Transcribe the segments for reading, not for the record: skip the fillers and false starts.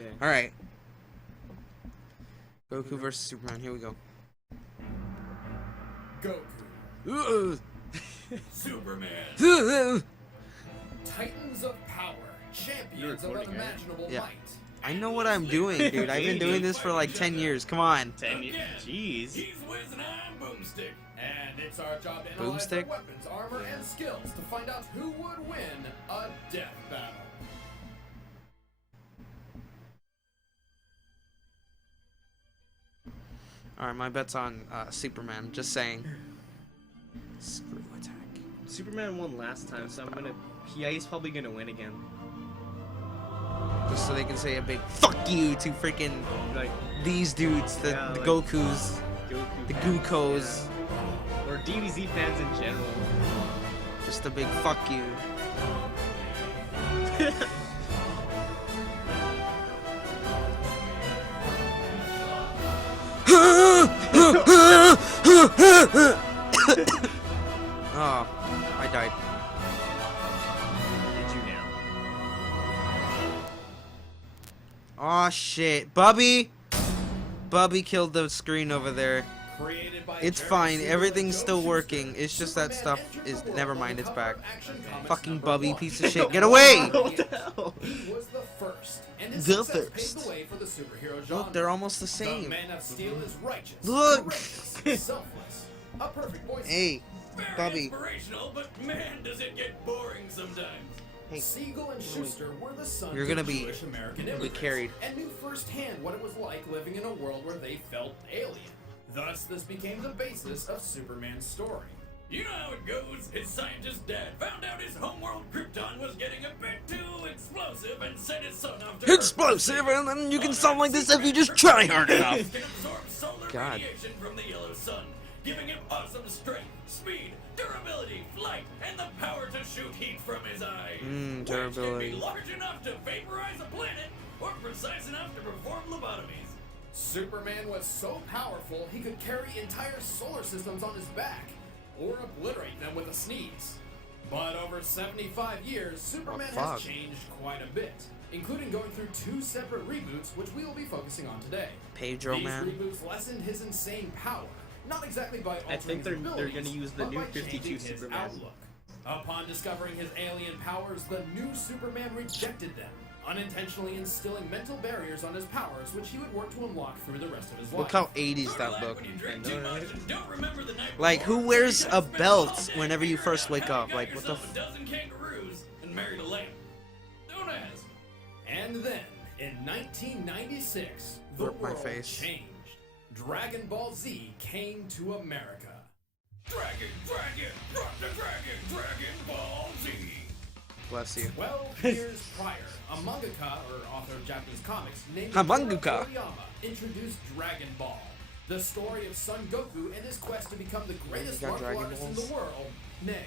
Okay. All right. Goku versus Superman. Here we go. Goku. Superman. Titans of power. Champions of unimaginable Yeah. might. I know what I'm doing, dude. I've been doing this for like 10 years. Come on. 10 years. Jeez. He's Wiz and I'm Boomstick. And it's our job to analyze Boomstick? their weapons, armor, and skills to find out who would win a death battle. Alright, my bet's on Superman. Just saying. Screw attack. Superman won last time, so I'm gonna. Yeah, he's probably gonna win again. Just so they can say a big fuck you to freaking Like these dudes, the like, Gokus, Goku. the fans, Gukos. yeah. Or DBZ fans in general. Just a big fuck you. Oh, I died. Did you now? Oh shit, Bubby! Bubby killed the screen over there. Created by It's Jerry fine, Siegel everything's and still Joe working. Shuster, It's just that Superman stuff entered is. the Never world mind, of it's back. Cover Action Comics Fucking number Bubby, 1. piece of shit. Get away! What the hell? He was the first, and his The success first. paved the way for the superhero genre. Look, they're almost the The same. Man of Steel is righteous, Look. courageous, selfless, a perfect voice. Hey, Very Bubby. inspirational, but man, does it get boring sometimes. Hey. Siegel and Schuster were the sons You're gonna of be- Jewish American you'll be immigrants carried. and knew firsthand what it was like living in a world where they felt alien. Thus, this became the basis of Superman's story. You know how it goes. His scientist dad found out his homeworld Krypton was getting a bit too explosive and sent his son off to Explosive, and then you can sound like this if you just try hard enough. Can absorb solar God. radiation from the yellow sun, giving him awesome strength, speed, durability, flight, and the power to shoot heat from his eyes. Which Durability. can be large enough to vaporize a planet or precise enough to perform lobotomies. Superman was so powerful he could carry entire solar systems on his back or obliterate them with a sneeze. But over 75 years, Superman fuck. has changed quite a bit, including going through 2 separate reboots, which we will be focusing on today. Pedro, These man. reboots lessened his insane power, not exactly by altering I think they're his gonna abilities, use the but new by 52 changing his Superman. outlook. Upon discovering his alien powers, the new Superman rejected them, unintentionally instilling mental barriers on his powers, which he would work to unlock through the rest of his life. Look how 80s that Like look. when you drink too much and don't remember the night Like, before, who wears so you a gotta spend belt all day whenever you figuring first out wake how you up? got Like, what the yourself a dozen kangaroos and married a lamb. Don't ask. And then, in 1996, the Rip my world face. changed. Dragon Ball Z came to America. Dragon, rock the dragon, Dragon Ball Z. Bless you. 12 years prior, a mangaka, or author of Japanese comics, named A mangaka. Toriyama introduced Dragon Ball, the story of Son Goku and his quest to become the greatest You got martial Dragon artist in Balls? the world, nay,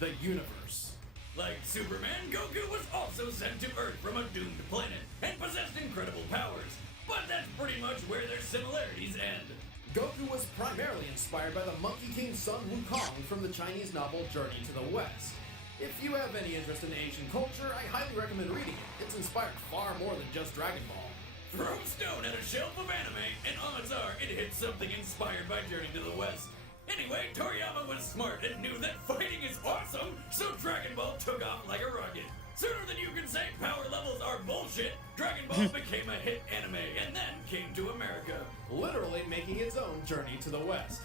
the universe. Like Superman, Goku was also sent to Earth from a doomed planet and possessed incredible powers, but that's pretty much where their similarities end. Goku was primarily inspired by the Monkey King Sun Wukong from the Chinese novel Journey to the West. If you have any interest in Asian culture, I highly recommend reading it. It's inspired far more than just Dragon Ball. Throw stone at a shelf of anime, and odds are it hits something inspired by Journey to the West. Anyway, Toriyama was smart and knew that fighting is awesome, so Dragon Ball took off like a rocket. Sooner than you can say power levels are bullshit, Dragon Ball became a hit anime and then came to America, literally making its own journey to the West.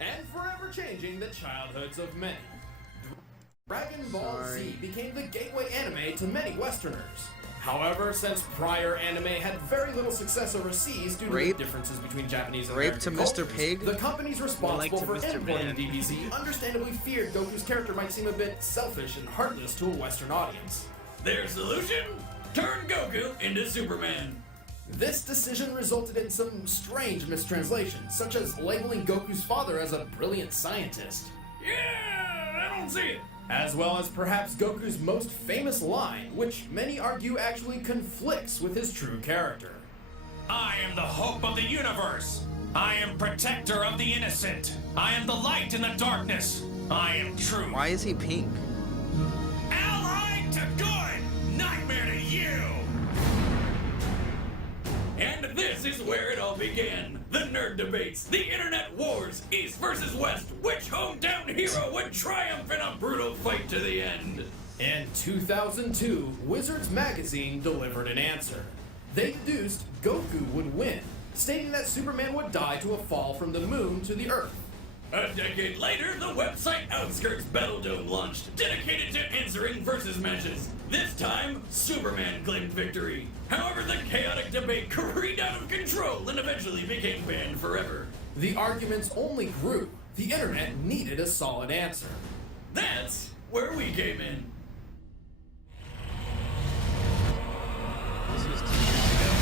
And forever changing the childhoods of many. Dragon Ball Z became the gateway anime to many Westerners. However, since prior anime had very little success overseas due to Rape? the differences between Japanese and Rape American to Mr. cultures, Pig? the companies responsible Like to for Mr. importing Man. DBZ understandably feared Goku's character might seem a bit selfish and heartless to a Western audience. Their solution? Turn Goku into Superman. This decision resulted in some strange mistranslations, such as labeling Goku's father as a brilliant scientist. Yeah, I don't see it. As well as perhaps Goku's most famous line, which many argue actually conflicts with his true character. I am the hope of the universe. I am protector of the innocent. I am the light in the darkness. I am true. Why is he pink? Allied to good. Nightmare to you. is where it all began. The nerd debates, the internet wars, East versus West. Which hometown hero would triumph in a brutal fight to the end? In 2002, Wizards Magazine delivered an answer. They deduced Goku would win, stating that Superman would die to a fall from the moon to the Earth. A decade later, the website Outskirts Battledome launched, dedicated to answering versus matches. This time, Superman claimed victory. However, the chaotic debate careened out of control and eventually became banned forever. The arguments only grew. The internet needed a solid answer. That's where we came in. This was 2 years ago.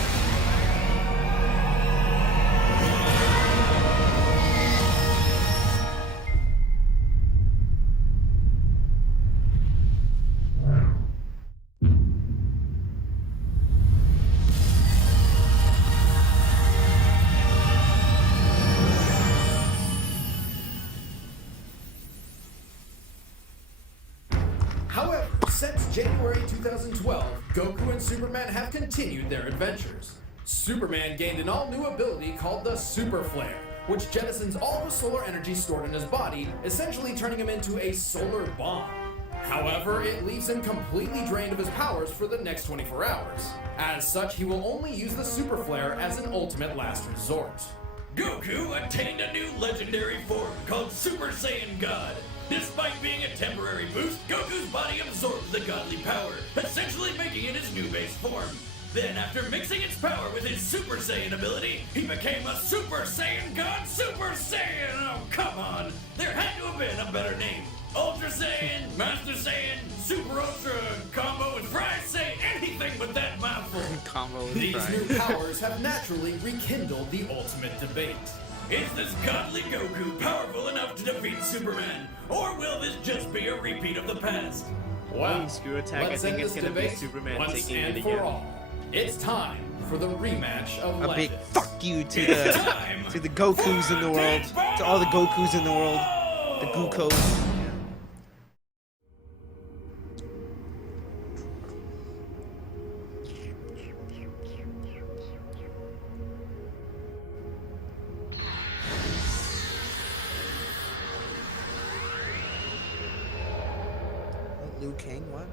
However, since January 2012, Goku and Superman have continued their adventures. Superman gained an all-new ability called the Super Flare, which jettisons all the solar energy stored in his body, essentially turning him into a solar bomb. However, it leaves him completely drained of his powers for the next 24 hours. As such, he will only use the Super Flare as an ultimate last resort. Goku attained a new legendary form called Super Saiyan God. Despite being a temporary boost, Goku's body absorbs the godly power, essentially making it his new base form. Then, after mixing its power with his Super Saiyan ability, he became a Super Saiyan God Super Saiyan! Oh, come on! There had to have been a better name. Ultra Saiyan, Master Saiyan, Super Ultra, Combo with Fry Saiyan, anything but that mouthful. Combo with These Fry. new powers have naturally rekindled the ultimate debate. Is this godly Goku powerful enough to defeat Superman? Or will this just be a repeat of the past? Well, Screw Attack, let's I think end it's this gonna be debate Superman once taking and it for again. all. It's time for the rematch of A big Legends. fuck you to It's the time to the Gokus in the world, to all the Gokus in the world, the Gukos. Liu Kang, what?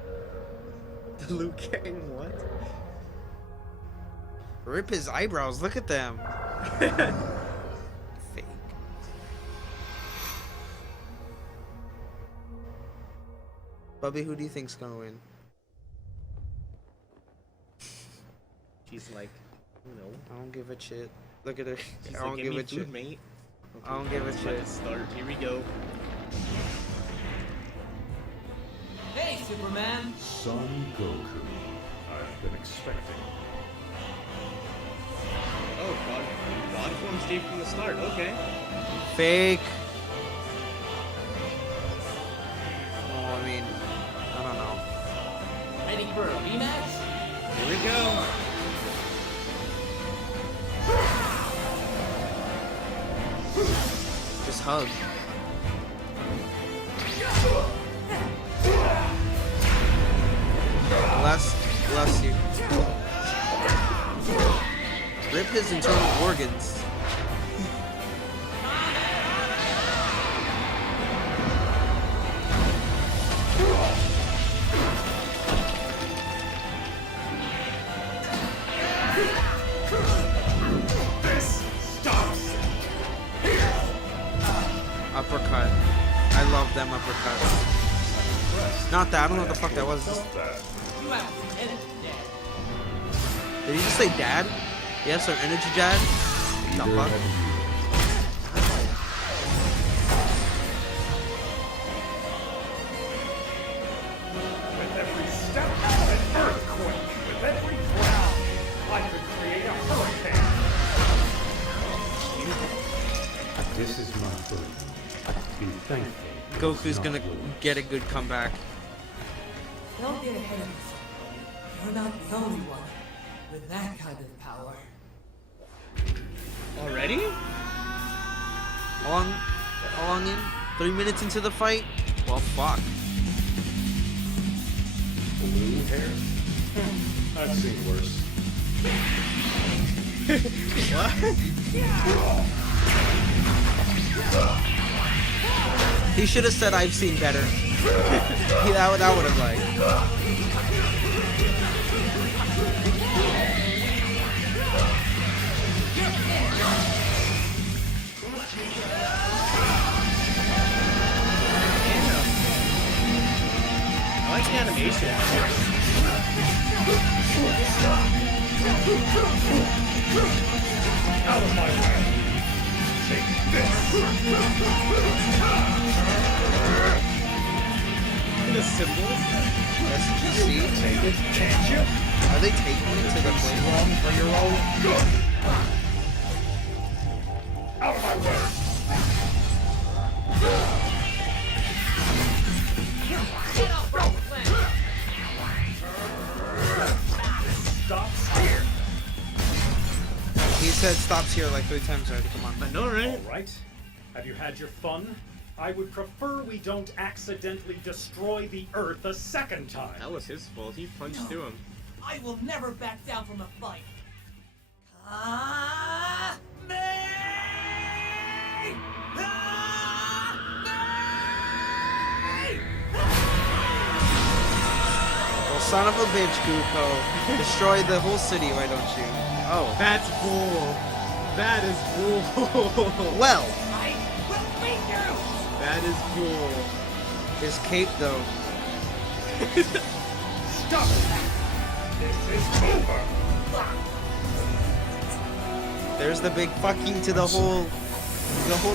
Liu Kang, what? Rip his eyebrows, look at them. Fake. Bubby, who do you think's gonna win? She's like, no. I don't give a shit. Look at her. She's I don't like, give give me a food, shit. mate. I don't give a Let's shit. let it start. Here we go. Hey, Superman! Son Goku, I've been expecting. Oh, God form Steve from the start. Okay. Fake. Oh, I mean, I don't know. Ready for a rematch? Here we go. Just hug. Bless you. Rip his internal organs. This stops here. Uppercut. I love them uppercuts. Not that. I don't know what the fuck that was. Felt that. You haven't seen energy yet. Did he just say dad? Yes, or energy dad? The Either fuck? have you. With every step, an earthquake. With every ground, I could create a hurricane. This is my burden. Be thankful. Goku's gonna get a good comeback. Don't get ahead of yourself. You're not the only one with that kind of power. Already? How long in? 3 minutes into the fight? Well, fuck. Blue hair? I've seen worse. He should have said, "I've seen better." that would have liked. I like the animation. Out of my way. Take this. The symbols. SGC. Take it, can't you? Are they taking it to the plane? Wrong for your own good. Out of my way. Stops here. He said stops here like 3 times already. Come on. I know, right? All right. Have you had your fun? I would prefer we don't accidentally destroy the Earth a second time. That was his fault. He punched through him. I will never back down from a fight. Well, son of a bitch, Goku. Destroy the whole city, why don't you? Oh. That's bull. That is bull. Well, I will beat you! That is bull. his cape, though. Stop it! This is over! There's the big fucking to the whole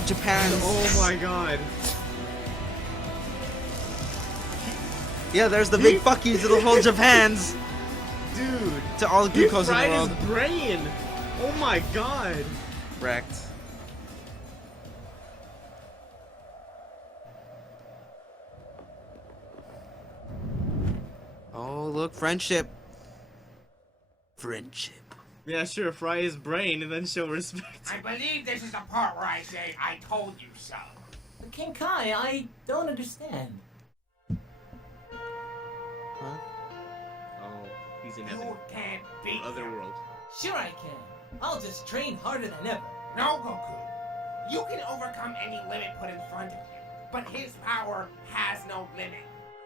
Japan. Oh my god. Yeah, there's the big fuck you to the whole Japans. Dude. To all the He Gukos in the fried world. his brain. Oh my god. Wrecked. Oh, look, friendship. Friendship. Yeah, sure. Fry his brain and then show respect. I believe this is the part where I say, I told you so. King Kai, I don't understand. Huh? Oh, he's in heaven. You can't beat Other him. world. Sure I can. I'll just train harder than ever. No, Goku. You can overcome any limit put in front of you, but his power has no limit.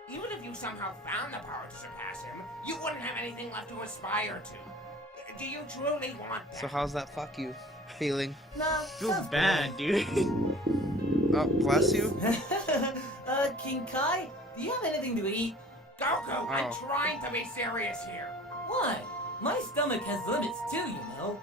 Even if you somehow found the power to surpass him, you wouldn't have anything left to aspire to. Do you truly want that? So how's that fuck you feeling? Nah, Feels sounds bad, dude. Oh, bless you. good. King Kai, do you have anything to eat? Goku, I'm Oh. trying to be serious here. Why? My stomach has limits too, you know.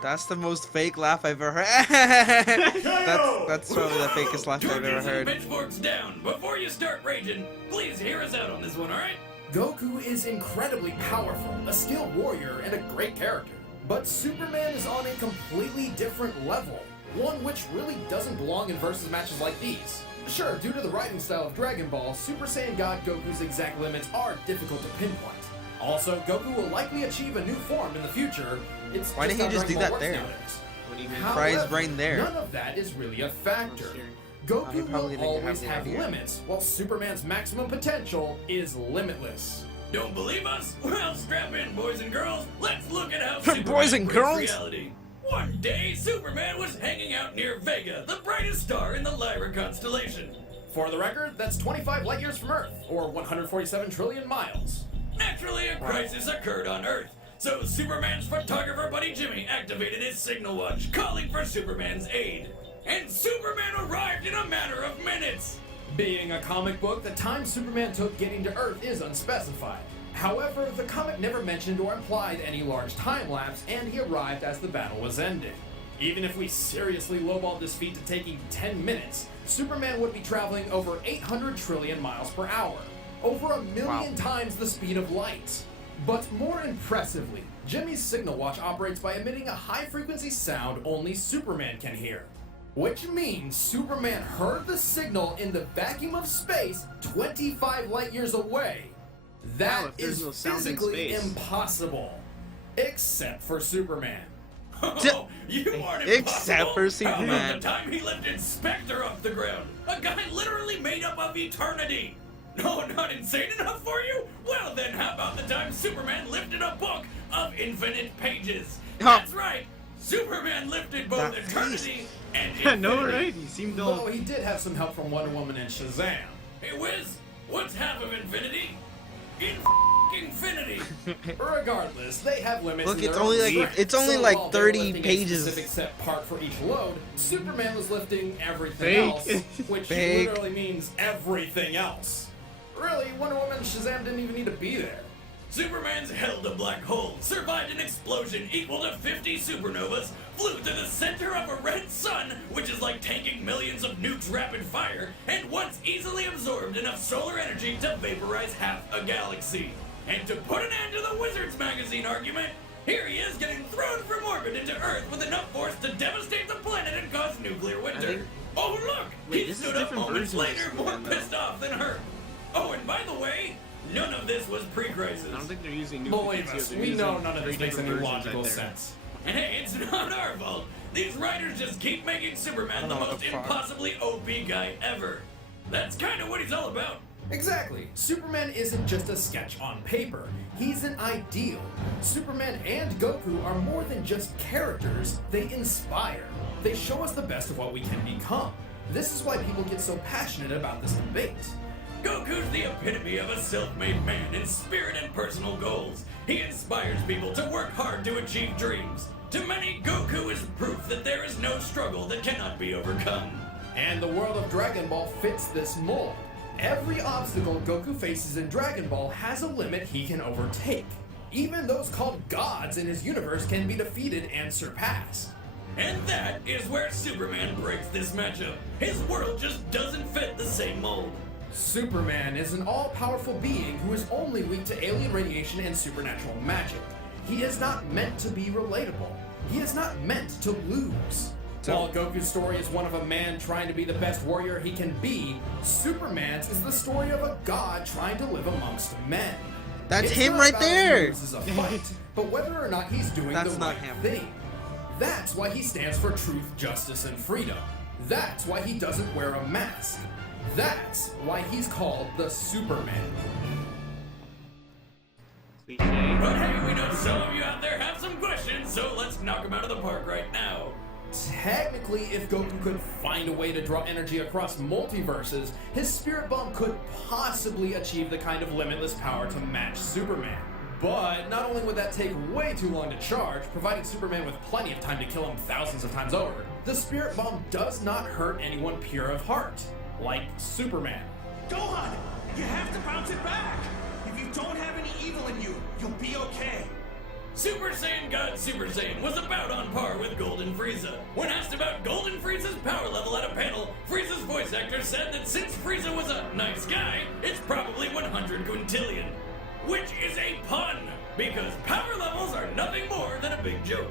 That's the most fake laugh I've ever heard. that's probably the fakest laugh I've ever Torches and heard. pitchforks down. Before you start raging, please hear us out on this one, alright? Goku is incredibly powerful, a skilled warrior, and a great character. But Superman is on a completely different level, one which really doesn't belong in versus matches like these. Sure, due to the writing style of Dragon Ball, Super Saiyan God Goku's exact limits are difficult to pinpoint. Also, Goku will likely achieve a new form in the future. It's Why didn't he how just Dragon do Ball that works there? nowadays. What do you mean? Fry his However, brain there. None of that is really a factor. Oh, he Goku probably will didn't have always the have idea. limits, while Superman's maximum potential is limitless. Don't believe us? Well, strap in, boys and girls. Let's look at how Boys Superman and breaks girls? reality. One day, Superman was hanging out near Vega, the brightest star in the Lyra constellation. For the record, that's 25 light years from Earth, or 147 trillion miles. Naturally, a crisis occurred on Earth, so Superman's photographer buddy Jimmy activated his signal watch, calling for Superman's aid. And Superman arrived in a matter of minutes! Being a comic book, the time Superman took getting to Earth is unspecified. However, the comic never mentioned or implied any large time lapse, and he arrived as the battle was ending. Even if we seriously lowballed this feat to taking 10 minutes, Superman would be traveling over 800 trillion miles per hour, over 1 million times the speed of light. But more impressively, Jimmy's signal watch operates by emitting a high-frequency sound only Superman can hear. Which means Superman heard the signal in the vacuum of space 25 light years away. That Wow, if there's is no sound in physically space. impossible. Except for Superman. Oh, you aren't Except for impossible. How Superman. about the time he lifted Spectre off the ground? A guy literally made up of eternity. No, not insane enough for you? Well then, how about the time Superman lifted a book infinite pages. Huh. That's right. Superman lifted both That eternity and I infinity. know, right? He seemed all. Though he did have some help from Wonder Woman and Shazam. Hey Wiz, what's half of infinity? Infinity. Regardless, they have limits. Look, in it's their only own like- strength. it's only So like while they were 30 lifting a pages. specific set part for each load, Superman was lifting everything Fake. else, which Fake. literally means everything else. Really, Wonder Woman and Shazam didn't even need to be there. Superman's held a black hole, survived an explosion equal to 50 supernovas, flew to the center of a red sun, which is like tanking millions of nukes rapid fire, and once easily absorbed enough solar energy to vaporize half a galaxy. And to put an end to the Wizards magazine argument, here he is getting thrown from orbit into Earth with enough force to devastate the planet and cause nuclear winter. think- Oh look! Wait, He this is stood up different moments versions of later, more Superman, though. pissed off than hurt. Oh, and by the way, none of this was pre-crisis. I don't think they're using new Believe 52, us, they're we using know none of three this makes any different versions logical right there. sense. And hey, it's not our fault. These writers just keep making Superman the know what most the fuck. impossibly OP guy ever. That's kind of what he's all about. Exactly. Superman isn't just a sketch on paper. He's an ideal. Superman and Goku are more than just characters. They inspire. They show us the best of what we can become. This is why people get so passionate about this debate. Goku's the epitome of a self-made man in spirit and personal goals. He inspires people to work hard to achieve dreams. To many, Goku is proof that there is no struggle that cannot be overcome. And the world of Dragon Ball fits this mold. Every obstacle Goku faces in Dragon Ball has a limit he can overtake. Even those called gods in his universe can be defeated and surpassed. And that is where Superman breaks this matchup. His world just doesn't fit the same mold. Superman is an all-powerful being who is only weak to alien radiation and supernatural magic. He is not meant to be relatable. He is not meant to lose. While Goku's story is one of a man trying to be the best warrior he can be, Superman's is the story of a god trying to live amongst men. That's It's him not right about there. who loses a fight, but whether or not he's doing That's the not right him. thing. That's why he stands for truth, justice, and freedom. That's why he doesn't wear a mask. That's why he's called the Superman. Cliche. But hey, we know some of you out there have some questions, so let's knock them out of the park right now. Technically, if Goku could find a way to draw energy across multiverses, his spirit bomb could possibly achieve the kind of limitless power to match Superman. But not only would that take way too long to charge, providing Superman with plenty of time to kill him thousands of times over, the spirit bomb does not hurt anyone pure of heart, like Superman. Gohan, you have to bounce it back. If you don't have any evil in you, you'll be okay. Super Saiyan God Super Saiyan was about on par with Golden Frieza. When asked about Golden Frieza's power level at a panel, Frieza's voice actor said that since Frieza was a nice guy, it's probably 100 quintillion. Which is a pun, because power levels are nothing more than a big joke.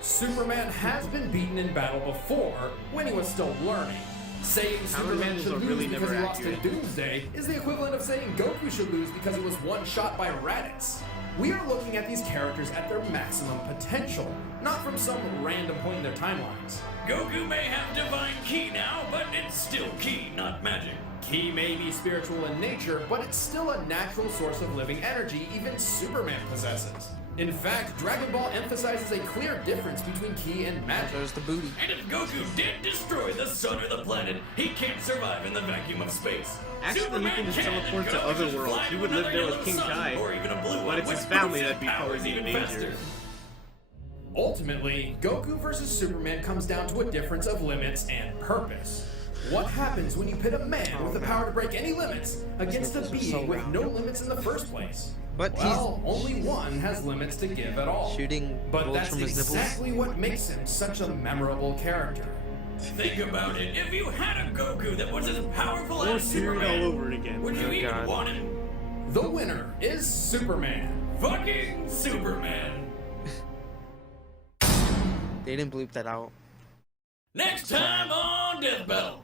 Superman has been beaten in battle before, when he was still learning. Saying Superman levels should are lose really because he never lost to accurate. Doomsday is the equivalent of saying Goku should lose because he was one shot by Raditz. We are looking at these characters at their maximum potential, not from some random point in their timelines. Goku may have divine ki now, but it's still ki, not magic. Ki may be spiritual in nature, but it's still a natural source of living energy even Superman possesses. In fact, Dragon Ball emphasizes a clear difference between ki and magic. There's the booty. And if Goku did destroy the sun or the planet, he can't survive in the vacuum of space. Actually, Superman he can just and teleport to Goku other just worlds. fly He to would live another there with yellow King sun, Kai. or even a blue But one, it's his which family proves that'd be his powers causing even danger. faster. Ultimately, Goku versus Superman comes down to a difference of limits and purpose. What happens when you pit a man with the power to break any limits against a being with no limits in the first place? But Well, only one has limits to give at all. Shooting But bullets that's from his nipples. exactly what makes him such a memorable character. Think about it. If you had a Goku that was as powerful Or as hear it Superman, all over again. would you Oh, even God. want him? The winner is Superman. Fucking Superman. They didn't bleep that out. Next time on Death Battle.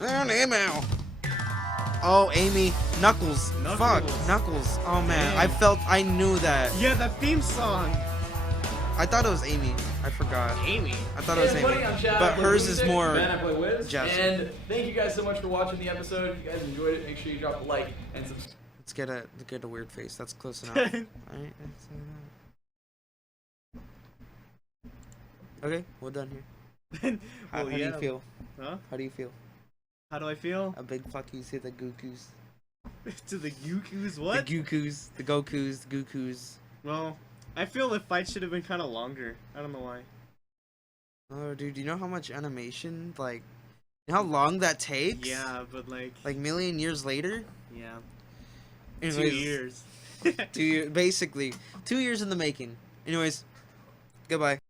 Oh, email. Oh, Amy. Knuckles. Knuckles. Fuck. Knuckles. Oh, man. Damn. I knew that. Yeah, that theme song. I thought it was Amy. I forgot. Amy. I thought it was Hey, Amy. buddy, I'm Chad. I But play hers is Lunatic. more Ben, I play Wiz. Jess. And thank you guys so much for watching the episode. If you guys enjoyed it, make sure you drop a like and subscribe. Let's get a weird face. That's close enough. Alright. Okay, we're done here. How Well, do you yeah. feel? Huh? How do you feel? How do I feel? A big fuck you to the Gokus. To the Gokus, what? The Gokus, the Gokus, the Gokus. Well, I feel the fight should have been kind of longer. I don't know why. Oh, dude, you know how much animation, like, you know how long that takes? Yeah, but Like, million years later? yeah. Anyways, 2 years. 2 years, basically. 2 years in the making. Anyways, goodbye.